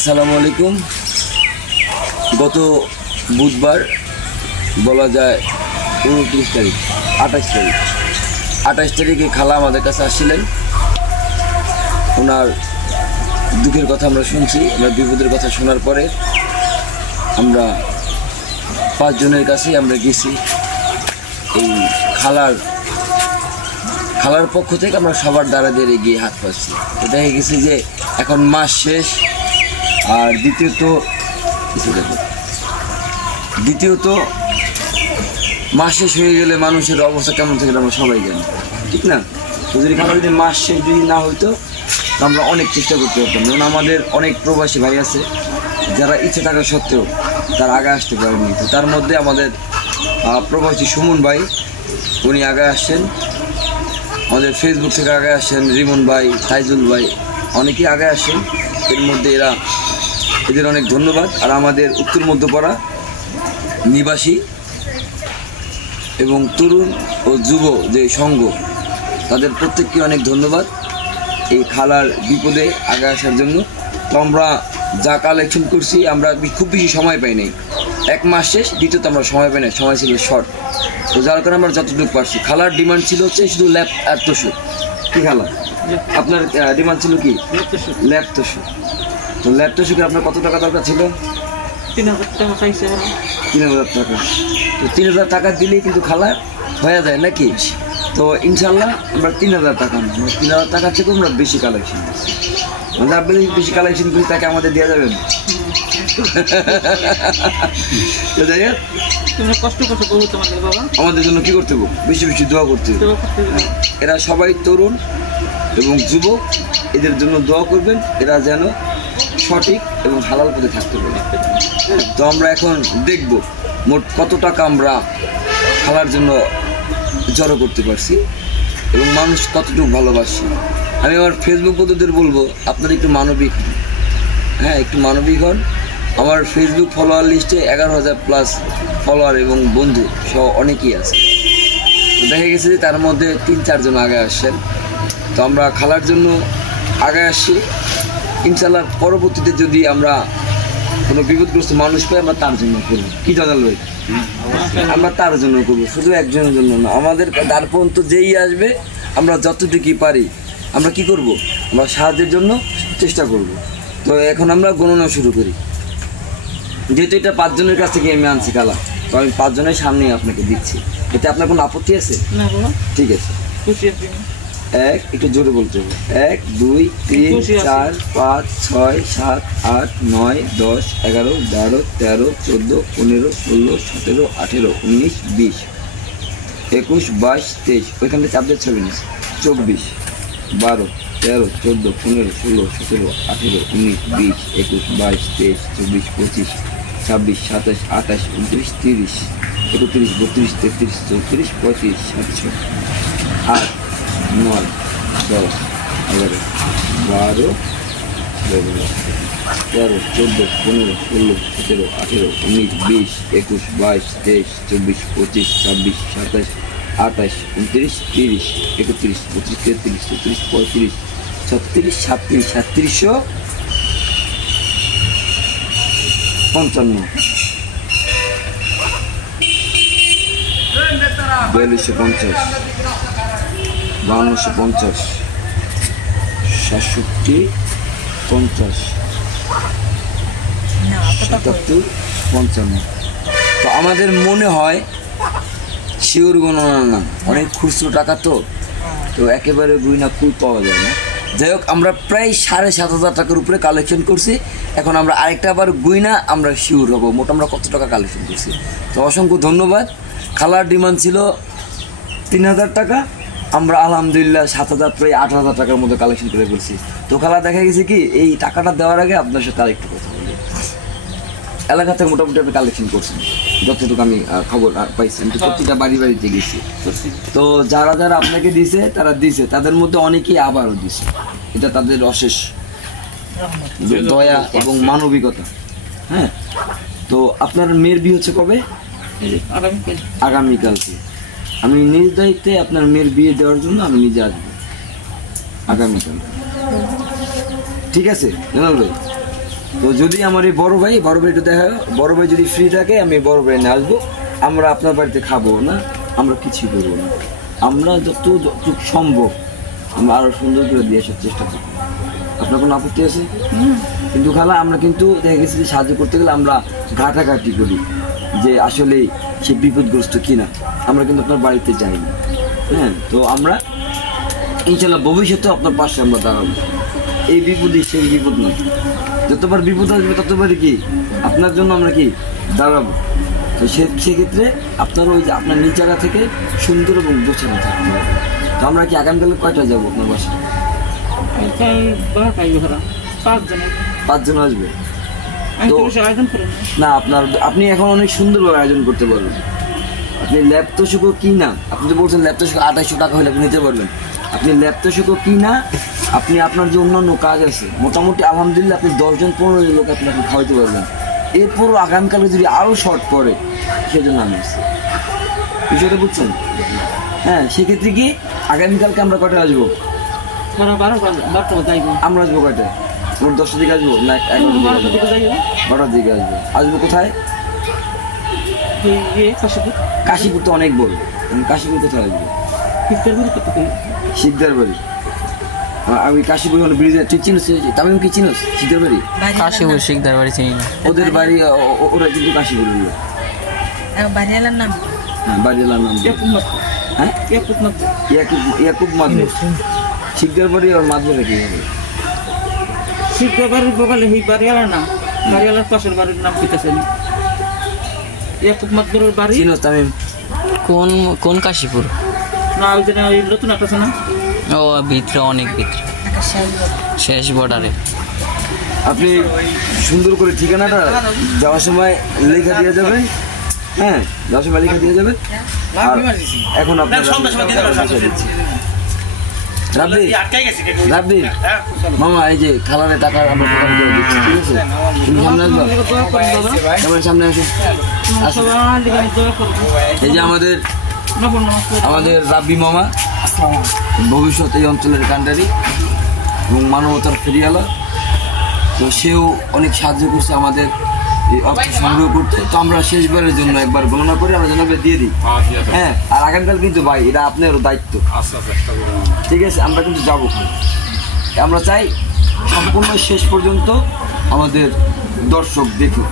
আসসালামু আলাইকুম। গত বুধবার বলা যায় 29 তারিখ 28 তারিখে খালা আমাদের কাছে আসছিলেন। ওনার দুঃখের কথা আমরা শুনছি, ওনার বিপদের কথা শোনার পরে আমরা 5 জনের কাছেই আমরা গেছি। এই খালার পক্ষ থেকে আমরা সবার দ্বারা দিয়ে গিয়ে হাত পাচ্ছি। তো দেখা গেছে যে এখন মাস শেষ, আর দ্বিতীয়ত মাস শেষ হয়ে গেলে মানুষের অবস্থা কেমন থাকে আমরা সবাই জানি, ঠিক না? তো যদি মাস শেষ যদি না হইতো আমরা অনেক চেষ্টা করতে পারতাম। যেমন আমাদের অনেক প্রবাসী ভাই আছে যারা ইচ্ছে থাকা সত্ত্বেও তারা আগে আসতে পারেনি। তো তার মধ্যে আমাদের প্রবাসী সুমন ভাই, উনি আগে আসছেন। আমাদের ফেসবুক থেকে আগে আসেন রিমন ভাই, তাইজুল ভাই, অনেকেই আগে আসেন। এর মধ্যে এদের অনেক ধন্যবাদ। আর আমাদের উত্তর মধ্যপাড়া নিবাসী এবং তরুণ ও যুব যে সংঘ, তাদের প্রত্যেককে অনেক ধন্যবাদ এই খালার বিপদে আগে আসার জন্য। তো আমরা যা কালেকশন করছি, আমরা খুব বেশি সময় পাই নাই, 1 মাস শেষ। দ্বিতীয়ত আমরা সময় পাই নাই, সময় ছিল শর্ট। তো যার কারণে আমরা যতটুকু পারছি। খালার ডিমান্ড ছিল হচ্ছে শুধু ল্যাপ আর তসু। কি খালা, আপনার ডিমান্ড ছিল কি? ল্যাপ তসু। তো ল্যাপ তসুকে আপনার কত টাকা দরকার ছিল? 3000 টাকা চাইছে। 3000 টাকা। তো 3000 টাকা দিলেই কিন্তু খালার হয়ে যায় নাকি? তো ইনশাল্লাহ আমরা 3000 টাকা নেব। 3000 টাকার থেকে আমরা বেশি কালেকশন করছি। মানে আপনি বেশি কালেকশন করি তাকে আমাদের দেওয়া যাবে না। তো যাই হোক, কষ্ট তোমাদের বাবা আমাদের জন্য কি করতে হবে? বেশি বেশি দোয়া করতে হবে। এরা সবাই তরুণ এবং যুবক, এদের জন্য দোয়া করবেন, এরা যেন সঠিক এবং হালাল পথে থাকতে পারে। তো আমরা এখন দেখব মোট কত টাকা আমরা খালার জন্য জড়ো করতে পারছি এবং মানুষ কতটুকু ভালোবাসি। আমি আমার ফেসবুক বন্ধুদের বলবো, আপনারা একটু মানবিক হন। হ্যাঁ, একটু মানবিক হন। আমার ফেসবুক ফলোয়ার লিস্টে 11,000+ ফলোয়ার এবং বন্ধু সহ অনেকেই আছে। দেখা গেছে যে তার মধ্যে 3-4 জন আগে আসছেন। তো আমরা খালার জন্য আগে আসছি। ইনশাল্লাহ পরবর্তীতে যদি আমরা কোনো বিপদগ্রস্ত মানুষ পাই, আমরা তার জন্য করবো। কি জানাল ভাই? আমরা তার জন্য করবো, শুধু একজনের জন্য না। আমাদের দ্বার পর্যন্ত যেই আসবে, আমরা যতটুকু পারি আমরা কি করব? আমরা সাহায্যের জন্য চেষ্টা করব। তো এখন আমরা গণনা শুরু করি। যেহেতু এটা 5 জনের কাছ থেকে আমি আনছি খালা, তো আমি 5 জনের সামনেই আপনাকে দিচ্ছি। এতে আপনার কোনো আপত্তি আছে? না বাবা, ঠিক আছে। খুশি আছি। 1, একটু জোরে বলতে হবে। 1, 2, 3, 4, 5, 6, 7, 8, 9, 10, 11, 12, 13, 14, 15, 16, 17, 18, 19, 20, 21, 22, 23। ওইখান থেকে চাপ দিয়ে 24, 12, 13, 14, 15, 16, 17, 18, 19, 20, 21, 22, 23, 24, 25, 26, 27, 28, 29, 30, 31, 32, 33, 34, 35, 36, 8, 9, 10, 11, 12, 13, 14, 15, 16, 17, 18, 19, 20, 21, 22, 23, 24, 25, 26, 27, 28, 29, 30, 31, 32, 33, 34, 35, 36, 37, 3755, 4250, 5250, 67, 50, 77, 55। তো আমাদের মনে হয় শিওর গণনা না, অনেক খুচরো টাকা তো একেবারে গুইনা কুল পাওয়া যায় না। যাই হোক, আমরা প্রায় 7,500 টাকার উপরে কালেকশন করছি। এখন আমরা আরেকটা আবার গুইনা আমরা শিওর হবো মোট আমরা কত টাকা কালেকশন করছি। তো অসংখ্য ধন্যবাদ। খালার ডিমান্ড ছিল 3,000 টাকা, আমরা আলহামদুলিল্লাহ 7,000 প্রায় 8,000 টাকার মধ্যে কালেকশন করে ফেলছি। তো খালা দেখা গেছে কি, এই টাকাটা দেওয়ার আগে আপনার সাথে আরেকটু কথা বলি। এলাকা থেকে মোটামুটি আপনি কালেকশন করছেন, যতটুকু আমি খবর পাইছি। আমি তো প্রতিটা বাড়িতে গেছি। তো যারা যারা আপনাকে দিছে তারা দিছে, তাদের মধ্যে অনেকেই আবারও দিছে। এটা তাদের অশেষ দয়া এবং মানবিকতা। হ্যাঁ, তো আপনার মেয়ের বিয়ে হচ্ছে কবে? আগামীকালকে। আমি নিজ দায়িত্বে আপনার মেয়ের বিয়ে দেওয়ার জন্য আমি নিজে আসবো আগামীকাল। ঠিক আছে জানাল ভাই? তো যদি আমার এই বড় ভাই একটু দেখা, বড় ভাই যদি ফ্রি থাকে আমি বড় ভাই নিয়ে আসবো, আমরা আপনার বাড়িতে খাবো না, আমরা কিছুই করবো না, আমরা যতটুকু সম্ভব আমরা আরো সুন্দর করে দিয়ে আসার চেষ্টা করবো। আপনার কোনো আপত্তি আছে? কিন্তু খালা আমরা কিন্তু দেখা গেছে যে সাহায্য করতে গেলে আমরা ঘাটাঘাটি করি যে আসলে সে বিপদগ্রস্ত কিনা, আমরা কিন্তু আপনার বাড়িতে যাই না। হ্যাঁ, তো আমরা ইনশাল্লাহ ভবিষ্যতে আপনার পাশে আমরা দাঁড়াবো, এই বিপদই সেই বিপদ নয়, যতবার বিপদ আসবে ততবারই কি আপনার জন্য আমরা কি দাঁড়াবো। তো সেক্ষেত্রে আপনার ওই যে আপনার নিজ জায়গা থেকে সুন্দর এবং গোছানো থাকতে হবে। তো আমরা কি আগামীকালে কয়টা যাবো আপনার বাসায়? 5 জন আসবে। তো না আপনি এখন অনেক সুন্দরভাবে আয়োজন করতে পারবেন। আপনি ল্যাব তো শুকো কি না, আপনি তো বলছেন ল্যাব তো শুকো 2800 টাকা হলে আপনি নিতে পারবেন। আপনি ল্যাব তো শুকো কি না, আপনি আপনার যে অন্যান্য কাজ আছে মোটামুটি আলহামদুলিল্লাহ আপনি 10 জন 15 জন লোক আপনি খাওয়াইতে পারবেন। এরপর আগামীকালে যদি আরও শর্ট পড়ে সেজন্য আমি আসছি, বিষয়টা বুঝছেন? হ্যাঁ, সেক্ষেত্রে কি আগামীকালকে আমরা কয়টা আসবো? আমরা আসবো কয়টায়? আমার 10টার দিকে আসবো না 12টার দিকে আসবো? আসবো কোথায়? কাশীপুর তো অনেক বড়, কাশীপুর কোথায় আসবো? শিকদার বাড়ি। আমি কাশীপুর ব্রিজে, তুই চিনিস? তামিম কি চিনিস শিকদার বাড়ি? কাশীপুর শিকদার বাড়ি চিনি না। ওদের বাড়ি ওরা কিন্তু কাশীপুর বাড়িওয়ালার নাম, হ্যাঁ বাড়িওয়ালার নাম হ্যাঁ ইয়াকুব মাদবর। শিকদার বাড়ি আর মাদবরে কি হবে? শিকদার বাড়ির বগলে এই বাড়িওয়ালার নাম, বাড়িওয়ালার পাশের বাড়ির নাম কইতাছেন ইয়াকুব মাদবরের বাড়ি। চিনো তামিম? কোন কাশীপুর? না ওই যে ওই নতুন একটা আছে না, ও ভিতরে, অনেক ভিতরে, শেষ বর্ডারে। আপনি সুন্দর করে ঠিকানাটা যাওয়ার সময় লেখা দিয়ে যাবেন। হ্যাঁ, যাওয়ার সময় লেখা দিয়ে যাবেন। আর এখন আপনার রাব্বি মামা এই যে খালারে টাকা আমরা প্রদান করে দিচ্ছি, ঠিক আছে? তুমি সামনে আসবা, তোমার সামনে আসো। এই যে আমাদের রাব্বি মামা ভবিষ্যৎ এই অঞ্চলের কান্ডারি এবং মানবতার ফেরিওয়ালা। তো সেও অনেক সাহায্য করছে আমাদের এই অর্থ সংগ্রহ করতে। তো আমরা শেষবারের জন্য একবার গণনা করে আমরা যেন দিয়ে দিই। হ্যাঁ, আর আগামীকাল কিন্তু ভাই এটা আপনারও দায়িত্ব, ঠিক আছে? আমরা কিন্তু যাবো, আমরা চাই সম্পূর্ণ শেষ পর্যন্ত আমাদের দর্শক দেখুক।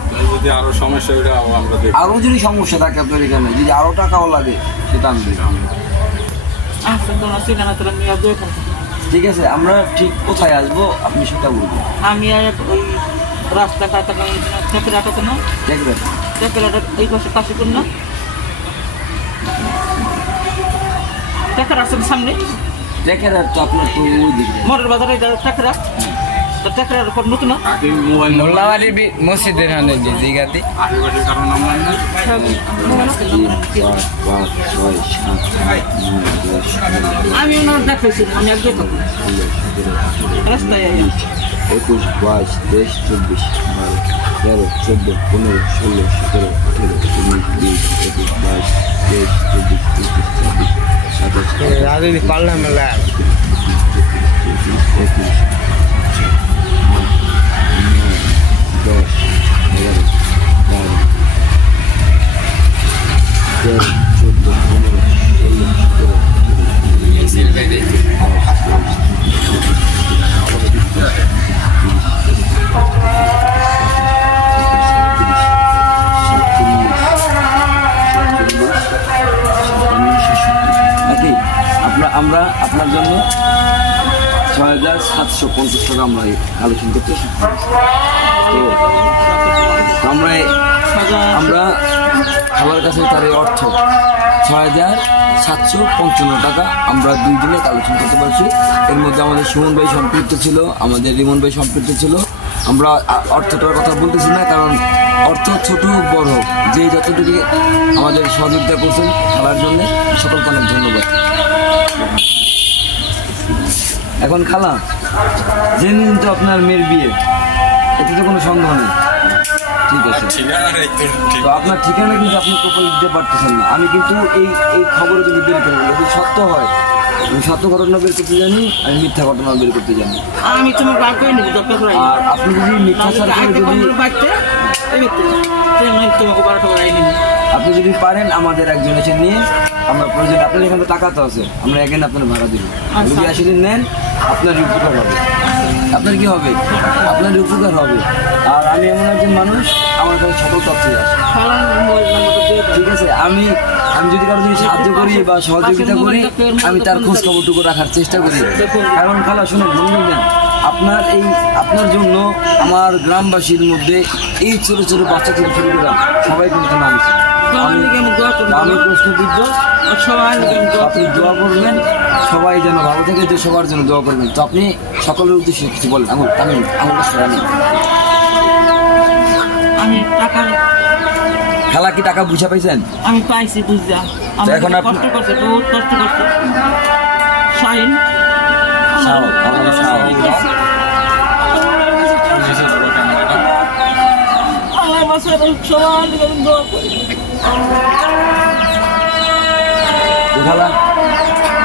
আরো যদি সমস্যা থাকে আপনার এখানে, যদি আরো টাকাও লাগে সেটা আমি দেখব, ঠিক আছে? আমরা ঠিক কোথায় আসবো আপনি সেটা বলবেন। আমি ওই রাস্তা কাটা টেকেরাটা না, টেকেরাটা এই পাশে কাশীপুর না, টেকেরা আছে সামনে, টেকেরা তো আপনার তো ওই দিকে মরের বাজারে টেকেরা, তো টেকেরার উপর নতুন মোল্লাবাড়ি মসজিদের হানে যে জায়গাতে আমি ওনার দেখাইছি, আমি একদম রাস্তায় 21, 22, 23, 24, 12, 13, 14, 15, 16, 17, 18, 19, 20, 21, 22, 23, 24, 25, 26, 27, 28, আমরা আপনার জন্য 6,750 টাকা আমরা আলোচনা করতে আমরা খাবার কাছে তার এই অর্থ 6,755 টাকা আমরা 2 দিনে কালেকশন করতে পারছি। এর মধ্যে আমাদের সুমন ভাই সম্পৃক্ত ছিল, আমাদের রিমন ভাই সম্পৃক্ত ছিল। আমরা অর্থটার কথা বলতেছি না, কারণ অর্থ ছোট হোক বড় হোক, যে যতটুকু আমাদের সহযোগিতা করছেন খেলার জন্য সকলকে অনেক ধন্যবাদ। এখন খালা যেদিন তো আপনার মেয়ের বিয়ে, এতে তো কোনো সন্দেহ নেই। ঠিক আছে। তো আপনার ঠিকানা কিন্তু আপনি প্রপারলি দিতে পারতেছেন না। আমি কিন্তু এই খবরে কিন্তু বের করে যদি সত্য হয়, আমি সত্য ঘটনা বের করতে জানি, আমি মিথ্যা ঘটনা বের করতে জানি। আমি তোমার বার করে নেবো দরকার পড়ে। আর আপনি যদি মিথ্যা সার্কেলে যদি তোমাকে 12 টাকা আই নেবো। আপনি যদি পারেন আমাদের একজন এসে নিয়ে আমরা প্রয়োজন, আপনার এখানে টাকা তো আছে, আমরা এখানে আপনার ভাড়া দিব। যদি আসলে নেন আপনার উপকার হবে। আপনার কি হবে? আপনার উপকার হবে। আর আমি এমন একজন মানুষ, আমার কাছে সকল তথ্য আছে, ঠিক আছে? আমি যদি কারো যদি সাহায্য করি বা সহযোগিতা করি, আমি তার খোঁজ খবরটুকু রাখার চেষ্টা করি। কারণ খালা শুনুন, মনে নেন, আপনার জন্য আমার গ্রামবাসীর মধ্যে এই ছোট ছোট বাচ্চা থেকে শুরু করে সবাই কিন্তু নামছে। আমি প্রশ্ন দিব, আপনি দোয়া করবেন সবাই যেন ভালো থাকে, যে সবার জন্য দোয়া করবেন। তো আপনি সকলের উদ্দেশ্যে কিছু বলেন। আঙুলটা সরানো। আমি টাকা খালা কি টাকা বুঝা পাইছেন? আমি পাইছি বুঝলাম। এখন কষ্ট করছে, বহুত কষ্ট করছে। শাহিন আমার বাসায় সবার দোয়া করি। খালা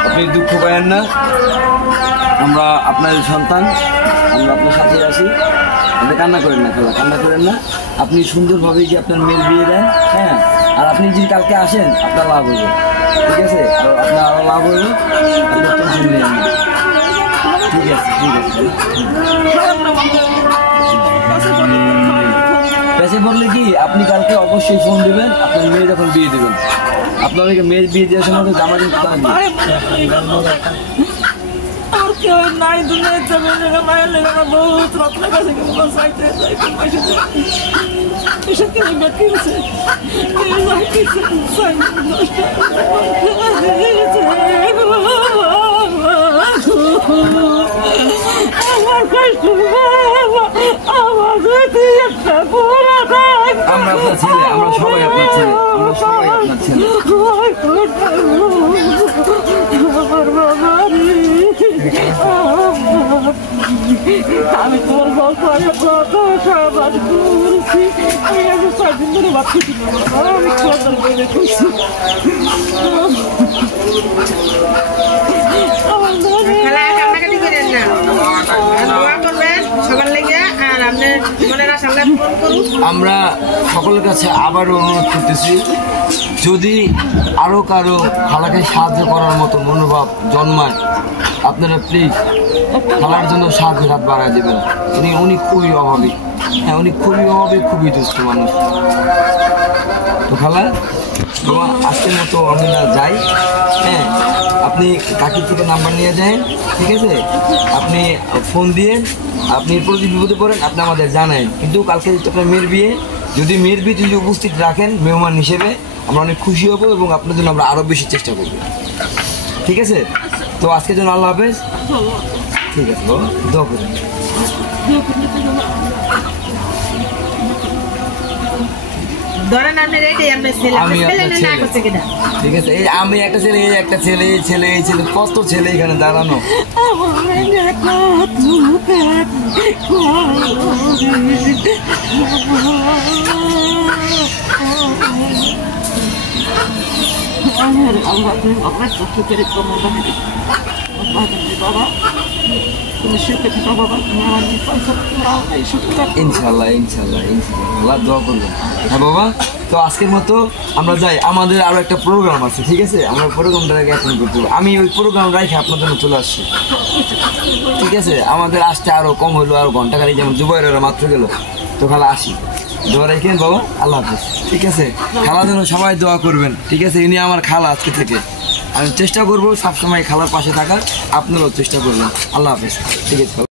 আপনি দুঃখ পাবেন না, আমরা আপনার সন্তান, আমরা আপনার সাথে আছি। আপনি কান্না করেন না খালা, কান্না করেন না। আপনি সুন্দরভাবে কি আপনার মেয়ের বিয়ে দেন, হ্যাঁ। আর আপনি যদি কালকে আসেন আপনার লাভ হবে, ঠিক আছে? আর আপনার আরও লাভ হবে, আপনার টেনশন নেই। ঠিক আছে, ঠিক আছে। পেছে বললে কি আপনি কালকে অবশ্যই ফোন দেবেন, আপনার মেয়ে যখন বিয়ে দেবেন। আপনার মেয়ের বিয়ে দেওয়ার সময় জামা কিন্তু আর কেউ নাই দুনিয়ায় যাবে না, মায়ের লেগে না বহুত রত্ন কাছে কিন্তু চাইতে এসব কেউ বেঁকেছে আমার কষ্ট, আমার একটা পুরা আমরা আপনার ছেলে, আমরা সবাই আপনার ছেলে, আমরা সবাই আপনার ছেলে। আমার বাবা, আমি তোর গল্প কত সাবাস করছি। আমি 6 দিন ধরে ভাবছি আমি খোঁজার বলে খুশি। আমরা সকলের কাছে আবারও অনুরোধ করতেছি, যদি আরও কারো খালাকে সাহায্য করার মতো মনোভাব জন্মায়, আপনারা প্লিজ খালার জন্য সাহায্যের হাত বাড়ায় দেবেন। উনি খুবই অভাবী, হ্যাঁ উনি খুবই অভাবী, খুবই দুস্থ মানুষ। তো খালা তোমার আজকের মতো আমি না যাই, হ্যাঁ। আপনি কাকির থেকে নাম্বার নিয়ে যান, ঠিক আছে? আপনি ফোন দিয়ে আপনি এরপর যদি বিপদে পড়েন আপনি আমাদের জানান। কিন্তু কালকে আপনার মেয়ের বিয়ে, যদি মেয়ের বিয়ে যদি উপস্থিত রাখেন মেহমান হিসেবে, আমরা অনেক খুশি হব এবং আপনার জন্য আমরা আরও বেশি চেষ্টা করব, ঠিক আছে? তো আজকের জন্য আল্লাহ হাফেজ। ঠিক আছে বাবা, দোয়া করুন। ধরেন আপনার এইটাই আপনার ছেলে, আমি ছেলে আপনার না ছেলে। করছে কিনা? ঠিক আছে, এই আমি একটা ছেলে, এই একটা ছেলে, এই ছেলে, এই ছেলে, কত ছেলে এখানে দাঁড়ানো। বাবা তুমি সুখে থাকো বাবা, ইনশাল্লাহ ইনশাল্লাহ ইনশাল্লাহ দোয়া করবেন। হ্যাঁ বাবা, তো আজকের মতো আমরা যাই, আমাদের আরও একটা প্রোগ্রাম আছে, ঠিক আছে? আমরা প্রোগ্রামটা অ্যাটেন্ড করতে হবে। আমি ওই প্রোগ্রাম রাখে আপনার জন্য চলে আসছি, ঠিক আছে? আমাদের আসতে আরও কম হলো, আরও ঘন্টা খালি, যেমন জুবাইরা মাত্র গেল। তো খালা আসি, দোয়া রাখেন বাবা, আল্লাহ হাফিজ, ঠিক আছে? খালার জন্য সবাই দোয়া করবেন, ঠিক আছে? ইনি আমার খালা আজকে থেকে। আমি চেষ্টা করবো সবসময় খালার পাশে থাকার, আপনারাও চেষ্টা করবেন। আল্লাহ হাফিজ, ঠিক আছে?